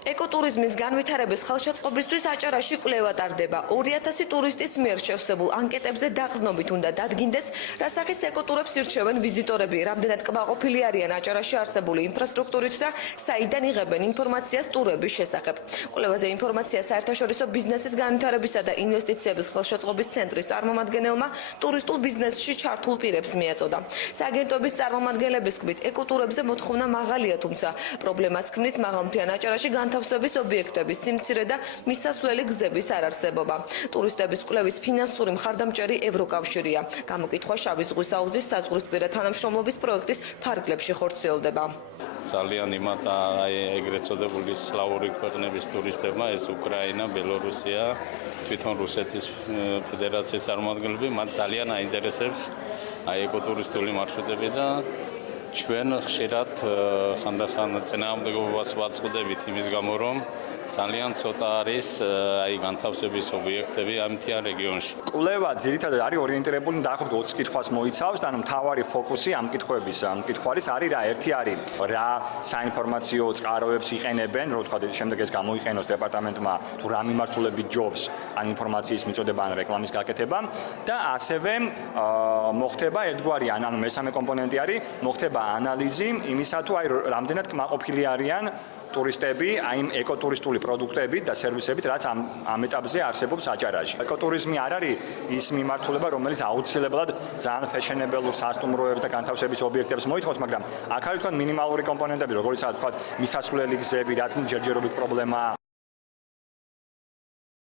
ეკოტურიზმის განვითარების ხელშეწყობისთვის აჭარაში კვლევა ტარდება. 2000 ტურისტის მიერ შევსებულ ანკეტებზე დაყრდნობით უნდა დადგინდეს, რა სახის ეკოტურებს ირჩევენ ვიზიტორები, რამდენად კმაყოფილი არიან აჭარაში არსებული ინფრასტრუქტურით და საიდან იღებენ ინფორმაციას ტურების შესახებ. კვლევაზე ინფორმაცია საერთაშორისო ბიზნესის განვითარებისა და ინვესტიციების ხელშეწყობის ცენტრის წარმომადგენელმა ტურისტულ ბიზნესში ჩართულ პირებს მიაწოდა. სააგენტოების წარმომადგენლების თქმით, ეკოტურებზე მოთხოვნა მაღალია, თუმცა პრობლემას ქმნის მაღალმთიან აჭარაში განთავსების ობიექტების სიმცირე და მისასვლელი გზების არარსებობა. ტურისტების კვლევის ფინანსური მხარდამჭერი ევროკავშირია. გამოკითხვა შავი ზღვის აუზის საზღვრისპირა თანამშრომლობის პროექტის ფარგლებში ხორციელდება. ძალიან იმათა ეგრეთ წოდებული სლავური ქვეყნების ტურისტებმა, ეს უკრაინა, ბელორუსია, თვითონ რუსეთის ფედერაციის წარმომადგენლები, მათ ძალიან აინტერესებს ეკოტურისტული მარშრუტები და ჩვენ ხშირად ხანდახან წინააღმდეგობას ვაწყდებით იმის გამო, რომ ძალიან ცოტა არის განთავსების ობიექტები ამ მთიან რეგიონში. კვლევა ძირითადად არის ორიენტირებული დაახლოებით 20 კითხვას მოიცავს და მთავარი ფოკუსი ამ კითხვების კითხვარის არის რა ერთი არის რა საინფორმაციო წყაროებს იყენებენ, რო თქვა შემდეგ ეს გამოიყენოს დეპარტამენტმა თუ რა მიმართულებით ჯობს ან ინფორმაციის მიწოდება ან რეკლამის გაკეთება და ასევე მოხდება ერთგვარი ანუ მესამე კომპონენტი არის მოხდება ანალიზი იმისა თუ აი რამდენად კმაყოფილი არიან ტურისტები აი ეკოტურისტული პროდუქტებით და სერვისებით, რაც ამ ეტაპზე არსებობს აჭარაში. ეკოტურიზმი არ არის ის მიმართულება, რომელიც აუცილებლად ძალიან ფეშენებელურ სასტუმროებს და განთავსების ობიექტებს მოითხოვს, მაგრამ აქ არის თქვა მინიმალური კომპონენტები, როგორიცაა თქვა მისასვლელი გზები, რაც ჯერჯერობით პრობლემაა.